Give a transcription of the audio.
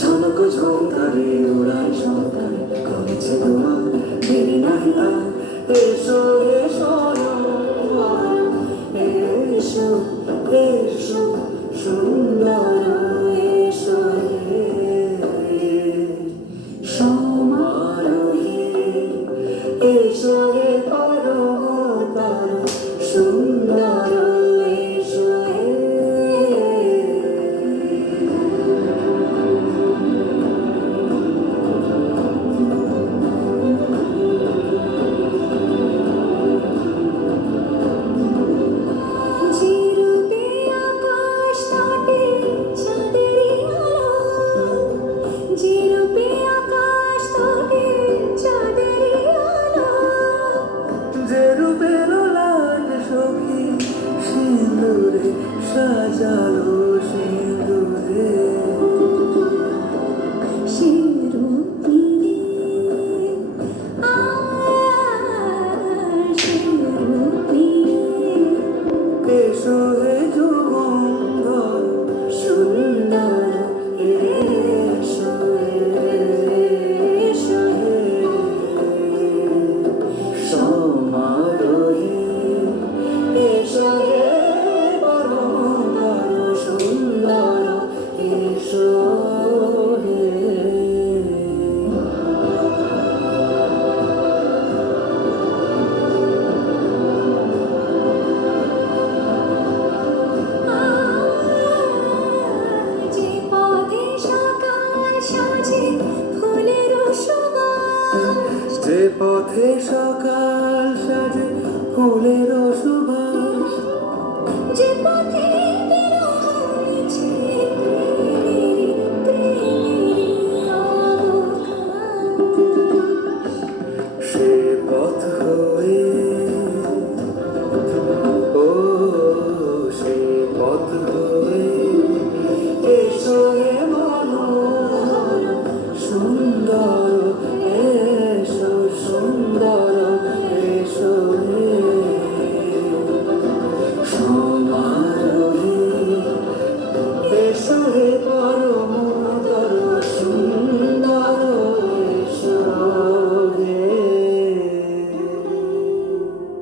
ঝনক ঝঙ্কারে উড়ায় সরকার করেছে তোমার দেরি নাহি আর। এসো এসো এসো এসো সুন্দর এসো হে সমারোহে এসো হে পরমতর সুন্দর এসো হে। যে রূপের লাট সখী সিঁদুরে সাজালো সিঁদুরে এসো হে যুগন্ধর সুন্দর এসো এসো হে সমারোহে এসো হে পরমতর সুন্দর এসো হে। যে পথে সকাল সাজে ফুলের